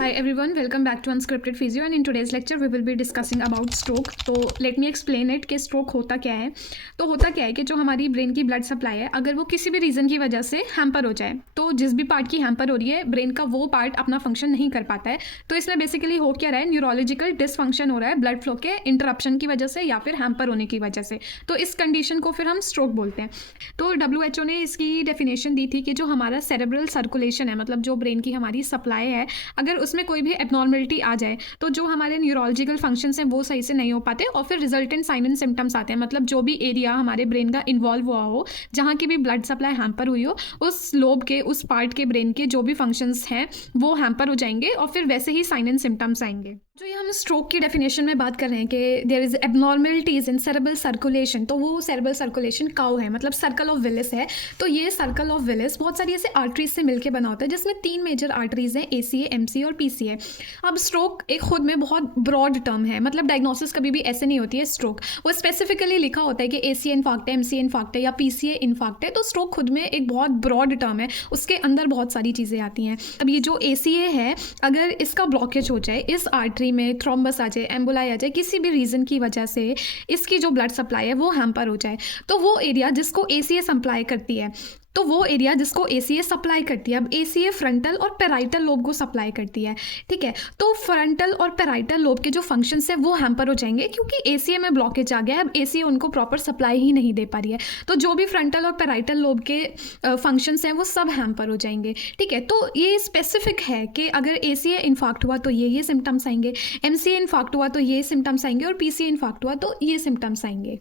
Hi everyone, welcome back to Unscripted Physio and in today's lecture we will be discussing about stroke. तो let me explain it कि stroke होता क्या है। तो होता क्या है कि जो हमारी ब्रेन की ब्लड सप्लाई है, अगर वो किसी भी रीज़न की वजह से हैम्पर हो जाए, तो जिस भी पार्ट की हैम्पर हो रही है ब्रेन का वो पार्ट अपना फंक्शन नहीं कर पाता है। तो इसमें बेसिकली हो क्या रहा है, न्यूरोलॉजिकल डिसफंक्शन हो रहा है ब्लड फ्लो के इंटरप्शन की वजह से या फिर हैम्पर होने की वजह से। तो इस कंडीशन को फिर हम स्ट्रोक बोलते हैं। तो WHO ने इसकी डेफिनेशन दी थी कि जो हमारा सेरेब्रल सर्कुलेशन है, मतलब जो ब्रेन की हमारी सप्लाई है, अगर उसमें कोई भी एबनॉर्मलिटी आ जाए तो जो हमारे न्यूरोलॉजिकल फंक्शंस हैं वो सही से नहीं हो पाते और फिर रिजल्टेंट साइन एंड सिम्टम्स आते हैं। मतलब जो भी एरिया हमारे ब्रेन का इन्वॉल्व हुआ हो, जहाँ की भी ब्लड सप्लाई हैम्पर हुई हो, उस लोब के उस पार्ट के ब्रेन के जो भी फंक्शंस हैं वो हैम्पर हो जाएंगे और फिर वैसे ही साइन एंड सिम्टम्स आएंगे। जो ये हम स्ट्रोक की डेफिनेशन में बात कर रहे हैं कि there is abnormalities in cerebral circulation, तो वो सेरेब्रल सर्कुलेशन काउ है, मतलब सर्कल ऑफ विलिस है। तो ये सर्कल ऑफ विलिस बहुत सारी ऐसे आर्टरीज से मिलकर बना होता है, जिसमें 3 मेजर आर्टरीज हैं, ACA, MC और PCA। अब स्ट्रोक एक खुद में बहुत ब्रॉड टर्म है, मतलब डायग्नोसिस कभी भी ऐसे नहीं होती है स्ट्रोक। वो स्पेसिफिकली लिखा होता है कि ACA इन्फाक्ट है, MC इन्फाक्ट है या PCA इन्फाक्ट है। तो स्ट्रोक खुद में एक बहुत ब्रॉड टर्म है, उसके अंदर बहुत सारी चीज़ें आती हैं। अब ये जो ACA है, अगर इसका ब्लॉकेज हो जाए, इस आर्टरी में थ्रोम्बस आ जाए, एम्बोलाई आ जाए, किसी भी रीज़न की वजह से इसकी जो ब्लड सप्लाई है वो हैम्पर हो जाए, तो वो एरिया जिसको ACA सप्लाई करती है, तो वो एरिया जिसको ACA सप्लाई करती है, अब ACA फ्रंटल और पेराइटल लोब को सप्लाई करती है, ठीक है। तो फ्रंटल और पेराइटल लोब के जो फंक्शंस हैं वो हैम्पर हो जाएंगे क्योंकि ACA में ब्लॉकेज आ गया है। अब ACA उनको प्रॉपर सप्लाई ही नहीं दे पा रही है, तो जो भी फ्रंटल और पेराइटल लोब के फंक्शंस हैं वो सब हैम्पर हो जाएंगे, ठीक है। तो ये स्पेसिफिक है कि अगर ACA इन्फाक्ट हुआ तो ये सिम्टम्स आएंगे, MCA इन्फाक्ट हुआ तो ये सिम्टम्स आएंगे और PCA इन्फाक्ट हुआ तो ये सिम्टम्स आएंगे।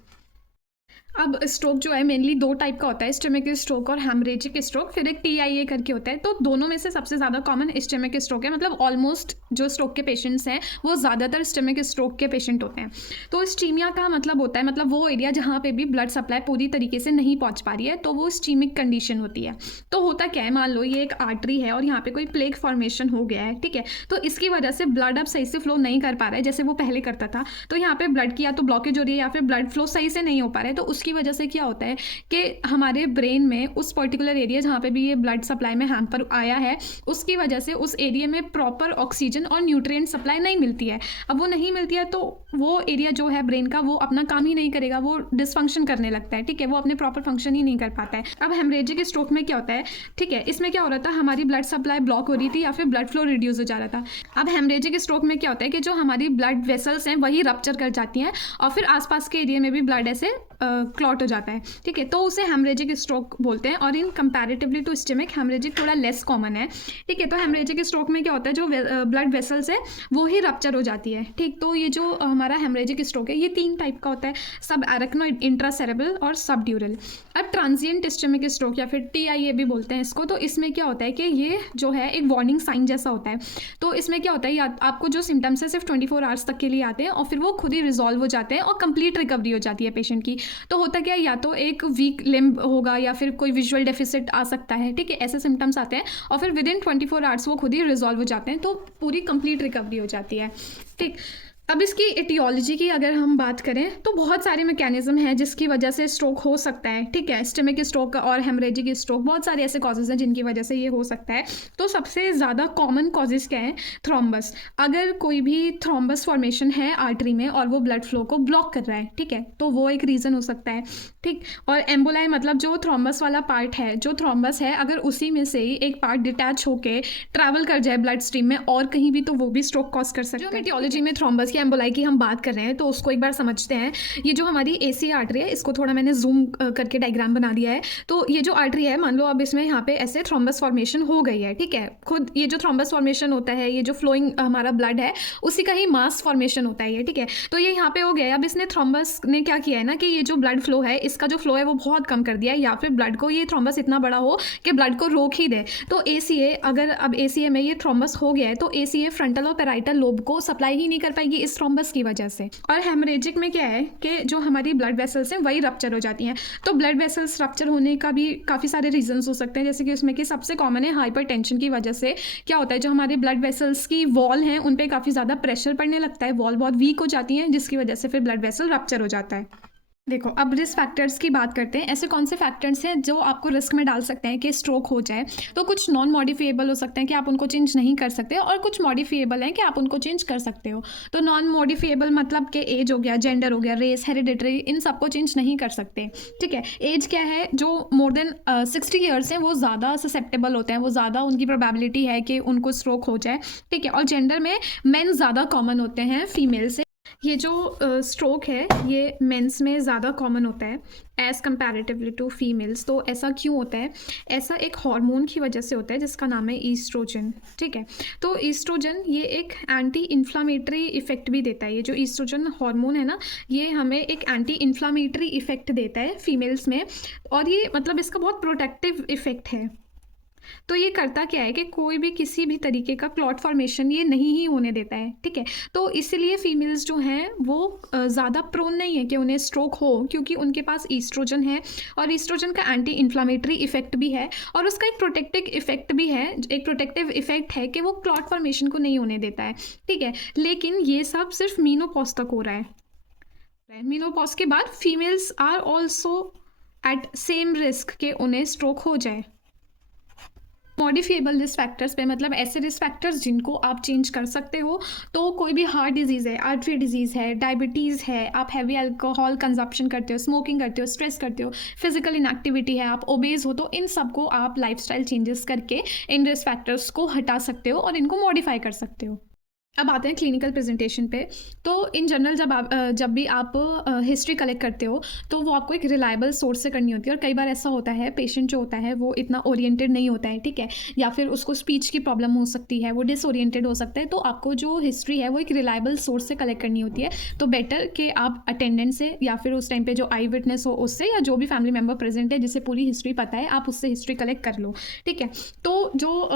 अब स्ट्रोक जो है मेनली 2 टाइप का होता है, स्टमक स्ट्रोक और हेमरेजिक स्ट्रोक, फिर एक TIA करके होता है। तो दोनों में से सबसे ज़्यादा कॉमन स्टमक स्ट्रोक है, मतलब ऑलमोस्ट जो स्ट्रोक के पेशेंट्स हैं वो ज़्यादातर स्टमक स्ट्रोक के पेशेंट होते हैं। तो स्टीमिया का मतलब होता है, मतलब वो एरिया जहाँ पे भी ब्लड सप्लाई पूरी तरीके से नहीं पहुँच पा रही है, तो वो स्टीमिक कंडीशन होती है। तो होता क्या है, मान लो ये एक आर्टरी है और यहाँ पे कोई प्लेग फॉर्मेशन हो गया है, ठीक है। तो इसकी वजह से ब्लड अब सही से फ्लो नहीं कर पा रहा है जैसे वो पहले करता था। तो यहाँ पे ब्लड की या तो ब्लॉकेज हो रही है या फिर ब्लड फ्लो सही से नहीं हो पा रहा है। तो उसकी वजह से क्या होता है कि हमारे ब्रेन में उस पर्टिकुलर एरिया जहाँ पे भी ये ब्लड सप्लाई में हैम्पर आया है, उसकी वजह से उस एरिया में प्रॉपर ऑक्सीजन और न्यूट्रिएंट सप्लाई नहीं मिलती है। अब वो नहीं मिलती है तो वो एरिया जो है ब्रेन का वो अपना काम ही नहीं करेगा, वो डिसफंक्शन करने लगता है, ठीक है। वो अपने प्रॉपर फंक्शन ही नहीं कर पाता है। अब हेमरेजिक स्ट्रोक में क्या होता है, ठीक है, इसमें क्या हो रहा था, हमारी ब्लड सप्लाई ब्लॉक हो रही थी या फिर ब्लड फ्लो रिड्यूस हो जा रहा था। अब हेमरेजिक स्ट्रोक में क्या होता है कि जो हमारी ब्लड वेसल्स हैं वही रप्चर कर जाती हैं और फिर आसपास के एरिया में भी ब्लड ऐसे क्लॉट हो जाता है, ठीक है। तो उसे हेमरेजिक स्ट्रोक बोलते हैं और इन कंपैरेटिवली टू स्टमक हेमरेजिक थोड़ा लेस कॉमन है, ठीक है। तो हेमरेजिक स्ट्रोक में क्या होता है, जो ब्लड वेसल्स है वो ही रप्चर हो जाती है, ठीक। तो ये जो हमारा हेमरेजिक स्ट्रोक है ये 3 टाइप का होता है, सब एरेक्नोइड, इंट्रासेरेब्रल और सब ड्यूरल। अब ट्रांजिएंट स्टमक स्ट्रोक या फिर TIA भी बोलते हैं इसको, तो इसमें क्या होता है कि ये जो है एक वार्निंग साइन जैसा होता है। तो इसमें क्या होता है, आपको जो सिम्टम्स है सिर्फ 24 आवर्स तक के लिए आते हैं और फिर वो खुद ही रिजॉल्व हो जाते हैं और कंप्लीट रिकवरी हो जाती है पेशेंट की। तो होता क्या है, या तो एक वीक लिम्ब होगा या फिर कोई विजुअल डेफिसिट आ सकता है, ठीक है, ऐसे सिम्टम्स आते हैं और फिर विद इन 24 आवर्स वो खुद ही रिजॉल्व हो जाते हैं, तो पूरी कंप्लीट रिकवरी हो जाती है, ठीक। अब इसकी एटियोलॉजी की अगर हम बात करें तो बहुत सारे मैकेनिज्म हैं जिसकी वजह से स्ट्रोक हो सकता है, ठीक है। स्टमक स्ट्रोक और हेमरेजिक स्ट्रोक, बहुत सारे ऐसे कॉजेज हैं जिनकी वजह से ये हो सकता है। तो सबसे ज़्यादा कॉमन कॉजेज क्या है, थ्रोम्बस। अगर कोई भी थ्रोम्बस फॉर्मेशन है आर्टरी में और वो ब्लड फ्लो को ब्लॉक कर रहा है, ठीक है, तो वो एक रीज़न हो सकता है, ठीक। और एम्बोलाई, मतलब जो थ्रोम्बस वाला पार्ट है, जो थ्रोम्बस है अगर उसी में से ही एक पार्ट डिटैच होकर ट्रैवल कर जाए ब्लड स्ट्रीम में और कहीं भी, तो वो भी स्ट्रोक कॉज कर सकता है। एटियोलॉजी में थ्रोम्बस एम्बोलाई की हम बात कर रहे हैं तो उसको एक बार समझते हैं। ये जो हमारी ACA आर्टरी है, इसको थोड़ा मैंने जूम करके डायग्राम बना दिया है। तो ये जो आर्टरी है, मान लो अब इसमें यहाँ पे ऐसे थ्रोम्बस फॉर्मेशन हो गई है, ठीक है। खुद ये जो थ्रोम्बस फॉर्मेशन होता है, ये जो फ्लोइंग हमारा ब्लड है उसी का ही मास फॉर्मेशन होता है ये, ठीक है। तो ये यहाँ पे हो गया है। अब इसने थ्रोम्बस ने क्या किया है ना कि ये जो ब्लड फ्लो है, इसका जो फ्लो है वो बहुत कम कर दिया है, या फिर ब्लड को ये थ्रोम्बस इतना बड़ा हो कि ब्लड को रोक ही दे। तो ACA, अगर अब ACA में ये थ्रोम्बस हो गया है तो ACA फ्रंटल और पेराइटल लोब को सप्लाई ही नहीं कर पाएगी इस थ्रोम्बस की वजह से। और हेमरेजिक में क्या है कि जो हमारी ब्लड वेसल्स हैं वही रप्चर हो जाती हैं। तो ब्लड वेसल्स रप्चर होने का भी काफ़ी सारे रीजंस हो सकते हैं, जैसे कि उसमें कि सबसे कॉमन है हाइपरटेंशन की वजह से क्या होता है, जो हमारे ब्लड वेसल्स की वॉल हैं उन पर काफ़ी ज़्यादा प्रेशर पड़ने लगता है, वॉल बहुत वीक हो जाती हैं जिसकी वजह से फिर ब्लड वेसल रप्चर हो जाता है। देखो, अब रिस्क फैक्टर्स की बात करते हैं। ऐसे कौन से फैक्टर्स हैं जो आपको रिस्क में डाल सकते हैं कि स्ट्रोक हो जाए। तो कुछ नॉन मॉडिफिएबल हो सकते हैं कि आप उनको चेंज नहीं कर सकते, और कुछ मॉडिफिएबल हैं कि आप उनको चेंज कर सकते हो। तो नॉन मॉडिफिएबल मतलब कि एज हो गया, जेंडर हो गया, रेस, हेरिडिटरी, इन सबको चेंज नहीं कर सकते। ठीक है। एज क्या है, जो मोर देन 60 ईयर्स हैं वो ज़्यादा ससेप्टेबल होते हैं, वो ज़्यादा उनकी प्रोबेबिलिटी है कि उनको स्ट्रोक हो जाए। ठीक है। और जेंडर में मेन ज़्यादा कॉमन होते हैं फीमेल से। ये जो स्ट्रोक है ये मेंस में ज़्यादा कॉमन होता है एज़ कंपैरेटिवली टू फीमेल्स। तो ऐसा क्यों होता है? ऐसा एक हार्मोन की वजह से होता है जिसका नाम है ईस्ट्रोजन। ठीक है। तो ईस्ट्रोजन ये एक एंटी इन्फ्लामेटरी इफेक्ट भी देता है। ये जो ईस्ट्रोजन हार्मोन है ना, ये हमें एक एंटी इन्फ्लामेटरी इफेक्ट देता है फीमेल्स में, और ये मतलब इसका बहुत प्रोटेक्टिव इफेक्ट है। तो ये करता क्या है कि कोई भी किसी भी तरीके का क्लॉट फॉर्मेशन ये नहीं ही होने देता है। ठीक है। तो इसलिए फीमेल्स जो हैं वो ज़्यादा प्रोन नहीं है कि उन्हें स्ट्रोक हो, क्योंकि उनके पास ईस्ट्रोजन है, और ईस्ट्रोजन का एंटी इन्फ्लामेटरी इफेक्ट भी है, और उसका एक प्रोटेक्टिव इफेक्ट भी है। एक प्रोटेक्टिव इफेक्ट है कि वो क्लॉट फॉर्मेशन को नहीं होने देता है। ठीक है। लेकिन ये सब सिर्फ मीनोपॉज तक हो रहा है। मीनोपॉज के बाद females are also at same risk कि उन्हें स्ट्रोक हो जाए। मॉडिफिएबल रिस्क फैक्टर्स पे मतलब ऐसे रिस्क फैक्टर्स जिनको आप चेंज कर सकते हो। तो कोई भी हार्ट डिजीज़ है, आर्टरी डिजीज़ है, डायबिटीज़ है, आप हैवी अल्कोहल कंजप्शन करते हो, स्मोकिंग करते हो, स्ट्रेस करते हो, फिजिकल इनएक्टिविटी है, आप ओबेज हो, तो इन सबको आप लाइफस्टाइल चेंजेस करके इन रिस्क फैक्टर्स को हटा सकते हो और इनको मॉडिफाई कर सकते हो। अब आते हैं क्लिनिकल प्रेजेंटेशन पे। तो इन जनरल जब भी आप हिस्ट्री कलेक्ट करते हो तो वो आपको एक रिलायबल सोर्स से करनी होती है। और कई बार ऐसा होता है पेशेंट जो होता है वो इतना ओरिएंटेड नहीं होता है। ठीक है। या फिर उसको स्पीच की प्रॉब्लम हो सकती है, वो डिसओरिएंटेड हो सकता है। तो आपको जो हिस्ट्री है वो एक रिलायबल सोर्स से कलेक्ट करनी होती है। तो बेटर कि आप अटेंडेंट से या फिर उस टाइम पे जो आई विटनेस हो उससे, या जो भी फैमिली मेम्बर प्रेजेंट है जिसे पूरी हिस्ट्री पता है, आप उससे हिस्ट्री कलेक्ट कर लो। ठीक है। तो जो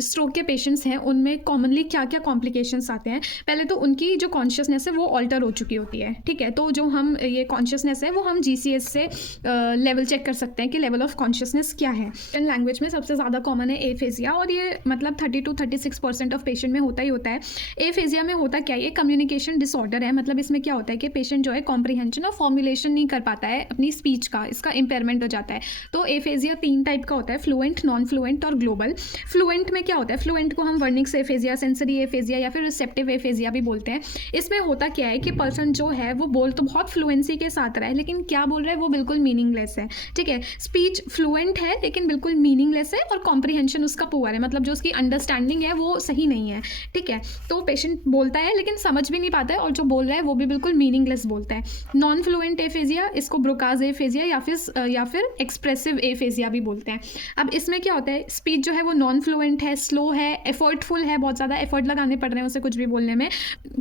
स्ट्रोक के पेशेंट्स हैं उनमें कॉमनली क्या क्या कॉम्प्लिकेशंस आते हैं। पहले तो उनकी जो कॉन्शियसनेस है वो ऑल्टर हो चुकी होती है। ठीक है। तो जो हम ये कॉन्शियसनेस है वो हम जीसीएस से लेवल चेक कर सकते हैं कि लेवल ऑफ कॉन्शियसनेस क्या है। इन लैंग्वेज में सबसे ज़्यादा कॉमन है एफेजिया, और ये मतलब 30 to 36% ऑफ पेशेंट में होता ही होता है। एफेजिया में होता क्या है, ये कम्युनिकेशन डिसऑर्डर है। मतलब इसमें क्या होता है कि पेशेंट जो है कॉम्प्रीहेंशन और फॉर्मुलेशन नहीं कर पाता है अपनी स्पीच का, इसका इम्पेयरमेंट हो जाता है। तो एफेजिया 3 टाइप का होता है, फ्लुएंट, नॉन फ्लुएंट और ग्लोबल। फ्लुएंट में क्या होता है, फ्लुएंट को हम वर्निक्स एफेजिया, सेंसरी एफेजिया या फिर रिसेप्टिव एफेजिया भी बोलते हैं। इसमें होता क्या है कि पर्सन जो है वो बोल तो बहुत फ्लुएंसी के साथ रहा है, लेकिन क्या बोल रहा है वो बिल्कुल मीनिंगलेस है। ठीक है। स्पीच फ्लुएंट है लेकिन बिल्कुल मीनिंगलेस है, और कॉम्प्रीहेंशन उसका पुअर है, मतलब जो उसकी अंडरस्टैंडिंग है वो सही नहीं है। ठीक है। तो पेशेंट बोलता है लेकिन समझ भी नहीं पाता है, और जो बोल रहा है वो भी बिल्कुल मीनिंगलेस बोलता है। नॉन फ्लुएंट एफेजिया, इसको ब्रोकाज एफेजिया या फिर एक्सप्रेसिव एफेजिया भी बोलते हैं। अब इसमें क्या होता है, स्पीच जो है वो नॉन फ्लुएंट है, स्लो है, एफर्टफुल है, बहुत ज़्यादा एफर्ट लगाने पड़ रहे हैं उसे कुछ भी बोलने में।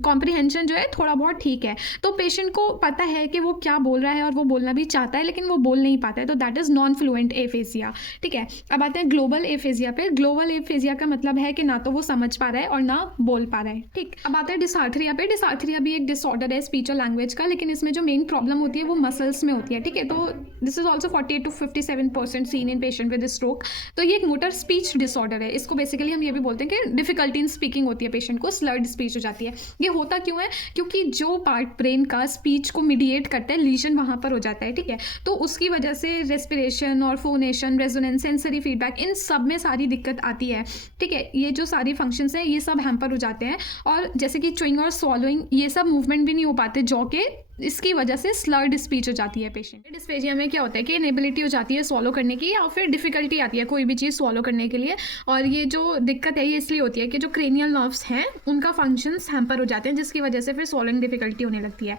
कॉम्प्रीहेंशन जो है थोड़ा बहुत ठीक है। तो पेशेंट को पता है कि वो क्या बोल रहा है और वो बोलना भी चाहता है लेकिन वो बोल नहीं पाता है, तो that is non fluent aphasia. ठीक है। अब आते हैं ग्लोबल एफेजिया पे। ग्लोबल एफेजिया का मतलब है कि ना तो वो समझ पा रहा है और ना बोल पा रहा है। ठीक। अब आते हैं डिसार्थरिया पे। डिसार्थरिया भी एक डिसऑर्डर है स्पीच और लैंग्वेज का, लेकिन इसमें जो मेन प्रॉब्लम होती है वो मसल्स में होती है। ठीक है। तो this is also 48 to 57% seen in patient with stroke. तो ये एक मोटर स्पीच डिसऑर्डर है। इसको बेसिकली हम ये भी बोलते हैं कि डिफिकल्टी इन स्पीकिंग होती है, पेशेंट को स्लर्ड स्पीच हो जाती है। ये होता क्यों है, क्योंकि जो पार्ट ब्रेन का स्पीच को मीडिएट करता है लीजन वहाँ पर हो जाता है। ठीक है। तो उसकी वजह से रेस्पिरेशन और फोनेशन, रेजोनेंस, सेंसरी फीडबैक, इन सब में सारी दिक्कत आती है। ठीक है। ये जो सारी फंक्शंस हैं ये सब हैम्पर हो जाते हैं, और जैसे कि च्युइंग और स्वॉलोइंग, ये सब मूवमेंट भी नहीं हो पाते जॉ के, इसकी वजह से स्लर्ड स्पीच हो जाती है पेशेंट। डिस्फेजिया में क्या होता है कि इनेबिलिटी हो जाती है स्वॉलो करने की, या फिर डिफिकल्टी आती है कोई भी चीज़ स्वॉलो करने के लिए। और ये जो दिक्कत है ये इसलिए होती है कि जो क्रेनियल नर्व्स हैं उनका फंक्शंस हैम्पर हो जाते हैं, जिसकी वजह से फिर स्वॉलोइंग डिफिकल्टी होने लगती है।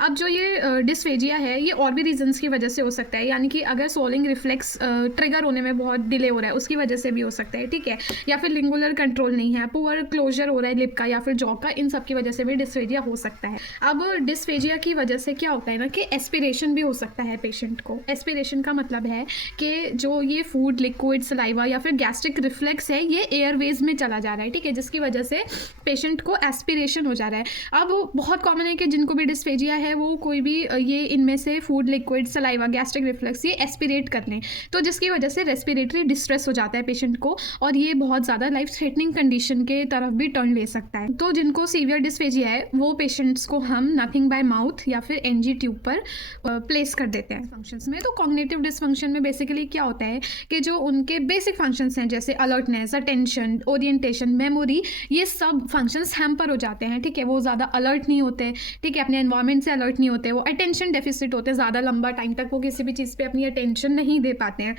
अब जो ये डिस्फेजिया है ये और भी रीजंस की वजह से हो सकता है, यानी कि अगर स्वॉलोइंग रिफ्लेक्स ट्रिगर होने में बहुत डिले हो रहा है उसकी वजह से भी हो सकता है। ठीक है। या फिर लिंगुलर कंट्रोल नहीं है, पुअर क्लोजर हो रहा है लिप का या फिर जॉ का, इन सब की वजह से भी डिस्फेजिया हो सकता है। अब डिस्फेजिया की वजह से क्या होता है ना कि एस्पिरेशन भी हो सकता है पेशेंट को। एस्पिरेशन का मतलब है कि जो ये फूड, लिक्विड, सलाइवा या फिर गैस्ट्रिक रिफ्लेक्स है ये एयरवेज में चला जा रहा है। ठीक है। जिसकी वजह से पेशेंट को एस्पिरेशन हो जा रहा है। अब बहुत कॉमन है कि जिनको भी डिस्फेजिया है वो कोई भी ये इनमें से food, liquid, saliva, gastric reflex ये एस्पिरेट कर लें, तो जिसकी वजह से रेस्पिरेटरी डिस्ट्रेस हो जाता है पेशेंट को, और ये बहुत ज़्यादा लाइफ थ्रेटनिंग कंडीशन के तरफ भी टर्न ले सकता है। तो जिनको सीवियर डिस्फेजिया है वो पेशेंट्स को हम नथिंग बाय माउथ या फिर एनजी ट्यूब पर प्लेस कर देते हैं फंक्शंस में। तो कॉग्निटिव डिसफंक्शन में बेसिकली क्या होता है कि जो उनके बेसिक फंक्शंस हैं जैसे अलर्टनेस, अटेंशन, ओरिएंटेशन, मेमोरी, ये सब फंक्शंस हैम्पर हो जाते हैं। ठीक है, वो ज़्यादा अलर्ट नहीं होते, ठीक है, अपने एनवायरनमेंट से अलर्ट नहीं होते, वो अटेंशन डेफिसिट होते हैं, ज़्यादा लंबा टाइम तक वो किसी भी चीज़ पे अपनी अटेंशन नहीं दे पाते हैं,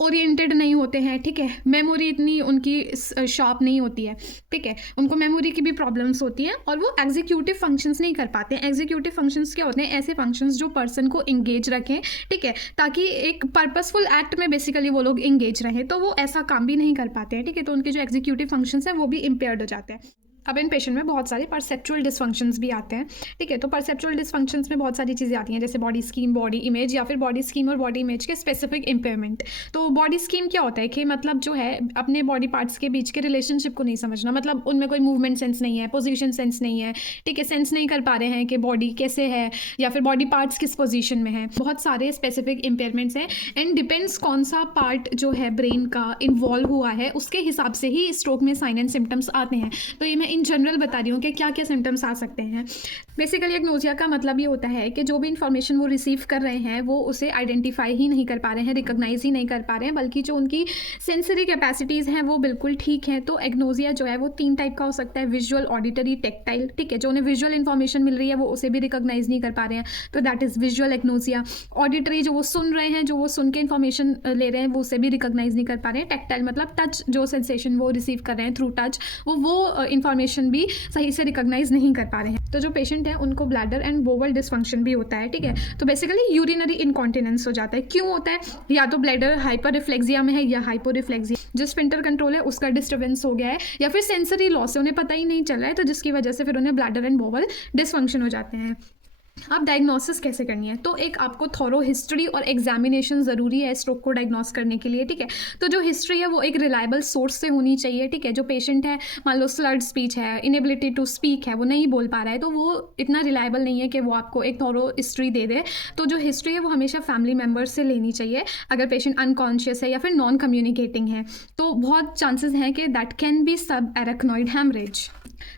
ओरिएंटेड नहीं होते हैं। ठीक है, मेमोरी इतनी उनकी शार्प नहीं होती है। ठीक है, उनको मेमोरी की भी प्रॉब्लम्स होती हैं और वो एग्जीक्यूटिव फंक्शंस नहीं कर पाते हैं। एग्जीक्यूटिव फंक्शंस क्या होते हैं? ऐसे फंक्शंस जो पर्सन को इंगेज रखें, ठीक है, ताकि एक पर्पसफुल एक्ट में बेसिकली वो लोग इंगेज रहें, तो वो ऐसा काम भी नहीं कर पाते हैं। ठीक है, तो उनके जो एग्जीक्यूटिव फंक्शंस हैं वो भी इम्पेयर्ड हो जाते हैं। अब इन पेशेंट में बहुत सारे परसेप्चुअल डिसफंक्शंस भी आते हैं। ठीक है, तो परसेप्चुअल डिसफंक्शंस में बहुत सारी चीज़ें आती हैं जैसे बॉडी स्कीम, बॉडी इमेज, या फिर बॉडी स्कीम और बॉडी इमेज के स्पेसिफिक इम्पेयरमेंट। तो बॉडी स्कीम क्या होता है कि मतलब जो है अपने बॉडी पार्ट्स के बीच के रिलेशनशिप को नहीं समझना, मतलब उनमें कोई मूवमेंट सेंस नहीं है, पोजीशन सेंस नहीं है। ठीक है, सेंस नहीं कर पा रहे हैं कि बॉडी कैसे है या फिर बॉडी पार्ट्स किस पोजीशन में है। बहुत सारे स्पेसिफिक इम्पेयरमेंट्स हैं एंड डिपेंड्स कौन सा पार्ट जो है ब्रेन का इन्वॉल्व हुआ है उसके हिसाब से ही स्ट्रोक में साइन एंड सिम्टम्स आते हैं। तो ये मैं इन जनरल बता रही हूँ कि क्या क्या सिम्टम्स आ सकते हैं। बेसिकली एग्नोसिया का मतलब ये होता है कि जो भी इंफॉर्मेशन वो रिसीव कर रहे हैं वो उसे आइडेंटिफाई ही नहीं कर पा रहे हैं, रिकॉग्नाइज ही नहीं कर पा रहे हैं, बल्कि जो उनकी सेंसरी कैपेसिटीज़ हैं वो बिल्कुल ठीक है। तो एग्नोसिया जो है वो 3 टाइप का हो सकता है, विजुअल, ऑडिटरी, टेक्टाइल। ठीक है, जो उन्हें विजुअल इन्फॉर्मेशन मिल रही है वो उसे भी रिकॉग्नाइज नहीं कर पा रहे हैं, तो that is visual agnosia. Auditory, जो वो सुन रहे हैं, जो वो सुन के इन्फॉर्मेशन ले रहे हैं वो उसे भी रिकॉग्नाइज नहीं कर पा रहे हैं। टेक्टाइल मतलब टच, जो सेंसेशन वो रिसीव कर रहे हैं थ्रू टच, वो इन्फॉर्मेशन भी सही से रिकॉग्नाइज नहीं कर पा रहे हैं। तो जो पेशेंट है उनको ब्लैडर एंड बोवल डिसफंक्शन भी होता है। ठीक है, तो बेसिकली यूरिनरी इनकॉन्टिनेंस हो जाता है। क्यों होता है? या तो ब्लैडर हाइपर रिफ्लेक्सिया में है या हाइपो रिफ्लेक्सिया, जो स्फिंक्टर कंट्रोल है उसका डिस्टर्बेंस हो गया है, या फिर सेंसरी लॉस से उन्हें पता ही नहीं चल रहा है, तो जिसकी वजह से फिर उन्हें ब्लैडर एंड बोवल डिसफंक्शन हो जाते हैं। अब डायग्नोसिस कैसे करनी है? तो एक आपको थॉरो हिस्ट्री और एग्जामिनेशन ज़रूरी है स्ट्रोक को डायग्नोस करने के लिए। ठीक है, तो जो हिस्ट्री है वो एक रिलायबल सोर्स से होनी चाहिए। ठीक है, जो पेशेंट है मान लो स्लर्ड स्पीच है, इनेबिलिटी टू स्पीक है, वो नहीं बोल पा रहा है, तो वो इतना रिलायबल नहीं है कि वो आपको एक थॉरो हिस्ट्री दे दे। तो जो हिस्ट्री है वो हमेशा फैमिली मेम्बर्स से लेनी चाहिए। अगर पेशेंट अनकॉन्शियस है या फिर नॉन कम्युनिकेटिंग है तो बहुत चांसेस हैं कि दैट कैन बी सब एरेक्नॉइड हैमरेज।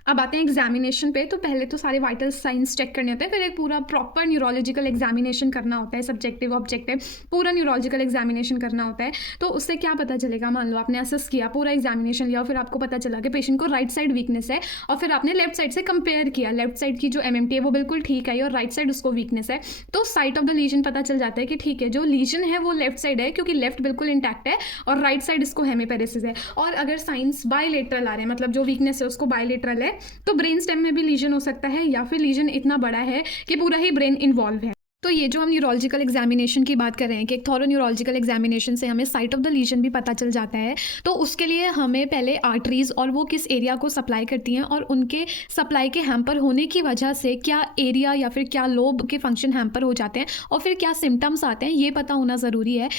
अब आते हैं एग्जामिनेशन पे। तो पहले तो सारे वाइटल साइंस चेक करने होते हैं, फिर एक पूरा प्रॉपर न्यूरोलॉजिकल एग्जामिनेशन करना होता है, सब्जेक्टिव ऑब्जेक्टिव पूरा न्यूरोलॉजिकल एग्जामिनेशन करना होता है। तो उससे क्या पता चलेगा? मान लो आपने असेस किया, पूरा एग्जामिनेशन लिया और फिर आपको पता चला कि पेशेंट को राइट साइड वीकनेस है, और फिर आपने लेफ्ट साइड से कंपेयर किया, लेफ्ट साइड की जो एमएमटी है वो बिल्कुल ठीक आई और राइट साइड उसको वीकनेस है, तो साइट ऑफ द लीजन पता चल जाता है कि ठीक है, जो लीजन है वो लेफ्ट साइड है क्योंकि लेफ्ट बिल्कुल इंटैक्ट है और राइट साइड इसको हेमिपेरेसिस है। और अगर साइंस बायलेटरल आ रहे हैं, मतलब जो वीकनेस है उसको बायलेटरल है, तो ब्रेन स्टेम में भी लीजन हो सकता है या फिर लीजन इतना बड़ा है कि पूरा ही ब्रेन इन्वॉल्व है। तो ये जो हम न्यूरोलॉजिकल एग्जामिनेशन की बात कर रहे हैं कि एक थॉरो न्यूरोलॉजिकल एग्जामिनेशन से हमें साइट ऑफ द लीजन भी पता चल जाता है, तो उसके लिए हमें पहले आर्टरीज और वो किस एरिया को सप्लाई करती हैं और उनके सप्लाई के हैम्पर होने की वजह से क्या एरिया या फिर क्या लोब के फंक्शन हैम्पर हो जाते हैं और फिर क्या सिम्टम्स आते हैं, ये पता होना ज़रूरी है।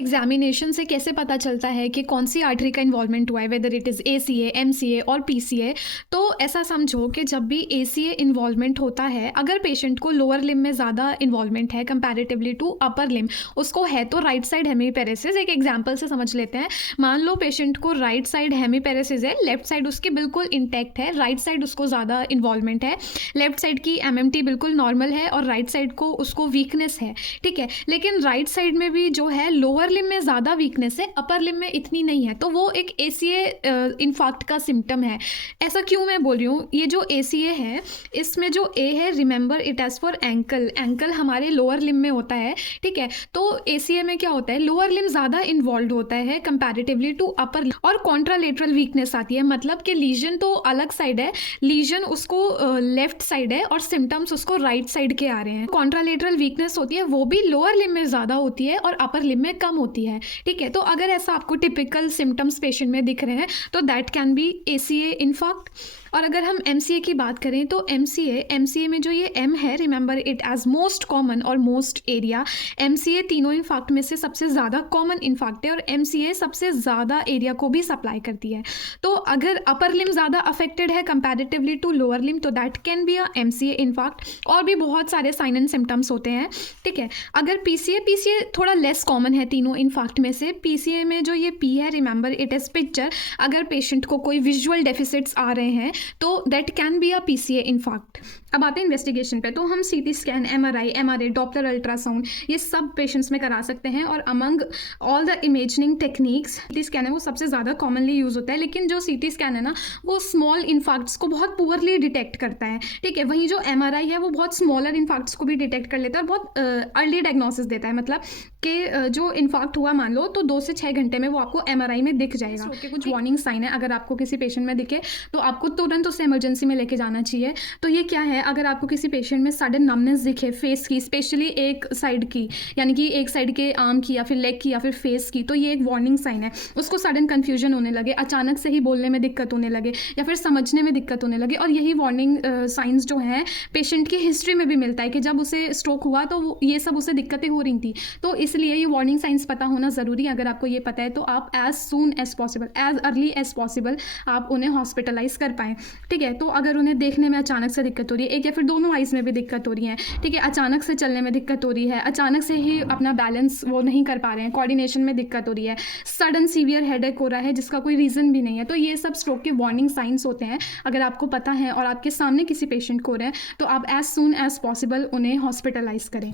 एग्जामिनेशन से कैसे पता चलता है कि कौन सी आर्टरी का इन्वॉल्वमेंट हुआ है, whether it is ACA, MCA और PCA। तो ऐसा समझो कि जब भी ACA इन्वॉल्वमेंट होता है, अगर पेशेंट को लोअर लिम में ज़्यादा इन्वॉल्वमेंट है कंपैरेटिवली टू अपर लिम, उसको है तो राइट साइड हेमीपेरेसिस। एक एग्जांपल से समझ लेते हैं। मान लो पेशेंट को राइट साइड हेमीपेरेसिस है, लेफ्ट साइड उसकी बिल्कुल इंटैक्ट है, राइट साइड उसको ज़्यादा इन्वॉल्वमेंट है, लेफ्ट साइड की MMT बिल्कुल नॉर्मल है और राइट साइड को उसको वीकनेस है। ठीक है, लेकिन राइट साइड में भी जो है लोअर लिम में ज़्यादा वीकनेस है, अपर लिम में इतनी नहीं है, तो वो एक ACA इन्फार्क्ट का सिम्टम है। ऐसा क्यों मैं बोल रही हूँ? ये जो ACA है इसमें जो A है, remember it as for ankle, ankle हमारे लोअर लिम में होता है। ठीक है, तो ACA में क्या होता है, लोअर लिम ज़्यादा इन्वॉल्व होता है कंपैरेटिवली टू अपर लिम, और कॉन्ट्रालेटरल वीकनेस आती है, मतलब कि लीजन तो अलग साइड है, लीजन उसको लेफ्ट साइड है और सिम्टम्स उसको राइट साइड के आ रहे हैं। कॉन्ट्रालेटरल वीकनेस होती है वो भी लोअर लिम में ज़्यादा होती है और अपर लिम में कम होती है। ठीक है, तो अगर ऐसा आपको टिपिकल सिम्टम्स पेशेंट में दिख रहे हैं तो that can be ACA infarct. और अगर हम MCA की बात करें तो MCA में जो ये M है, remember it as most common और मोस्ट एरिया। MCA तीनों इन्फार्क्ट में से सबसे ज़्यादा कॉमन इन्फार्क्ट है और MCA सबसे ज़्यादा एरिया को भी सप्लाई करती है। तो अगर अपर लिम ज़्यादा अफेक्टेड है कंपैरेटिवली टू लोअर लिम तो that can be a MCA infarct. और भी बहुत सारे साइन एंड सिम्टम्स होते हैं। ठीक है, अगर PCA थोड़ा लेस कॉमन है तीनों इन्फार्क्ट में से। PCA में जो ये P है, रिमेंबर इट इज़ पिक्चर। अगर पेशेंट को कोई विजुअल डेफिसिट्स आ रहे हैं तो that can be a PCA in fact. अब आते हैं इन्वेस्टिगेशन पे, तो हम CT scan, MRI, Doppler ultrasound, ये सब पेशेंट्स में करा सकते हैं। और among all the imaging techniques CT scan है वो सबसे ज़्यादा कॉमनली यूज़ होता है, लेकिन जो CT स्कैन है ना वो स्मॉल इनफैक्ट्स को बहुत पुअरली डिटेक्ट करता है, ठीक है। वहीं जो MRI है वो बहुत स्मॉलर इनफैक्ट्स को भी डिटेक्ट कर लेता है और बहुत अर्ली डायग्नोसिस देता है, मतलब कि जो इन्फाक्ट हुआ मान लो तो 2 से 6 घंटे में वो आपको MRI में दिख जाएगा। स्ट्रोक के कुछ वार्निंग साइन है, अगर आपको किसी पेशेंट में दिखे तो आपको तुरंत उसे इमरजेंसी में लेके जाना चाहिए। तो ये क्या है, अगर आपको किसी पेशेंट में सडन नमनेस दिखे फेस की, स्पेशली एक साइड की, यानी कि एक साइड के आर्म की या फिर लेग की या फिर फेस की, तो ये एक वार्निंग साइन है। उसको सडन कन्फ्यूजन होने लगे, अचानक से ही बोलने में दिक्कत होने लगे या फिर समझने में दिक्कत होने लगे, और यही वार्निंग साइंस जो हैं पेशेंट की हिस्ट्री में भी मिलता है कि जब उसे स्ट्रोक हुआ तो ये सब उसे दिक्कतें हो रही थी। तो इसलिए ये वार्निंग साइंस पता होना ज़रूरी है। अगर आपको ये पता है तो आप as soon as possible, as early as possible आप उन्हें हॉस्पिटलाइज कर पाएँ, ठीक है। तो अगर उन्हें देखने में अचानक से दिक्कत हो रही है, एक या फिर दोनों आइज़ में भी दिक्कत हो रही है, ठीक है, अचानक से चलने में दिक्कत हो रही है, अचानक से ही अपना बैलेंस वो नहीं कर पा रहे हैं, कोऑर्डिनेशन में दिक्कत हो रही है, सडन सीवियर हेडेक हो रहा है जिसका कोई रीज़न भी नहीं है, तो ये सब स्ट्रोक के वार्निंग साइंस होते हैं। अगर आपको पता है और आपके सामने किसी पेशेंट को हो रहा है तो आप एज सून एज पॉसिबल उन्हें हॉस्पिटलाइज करें।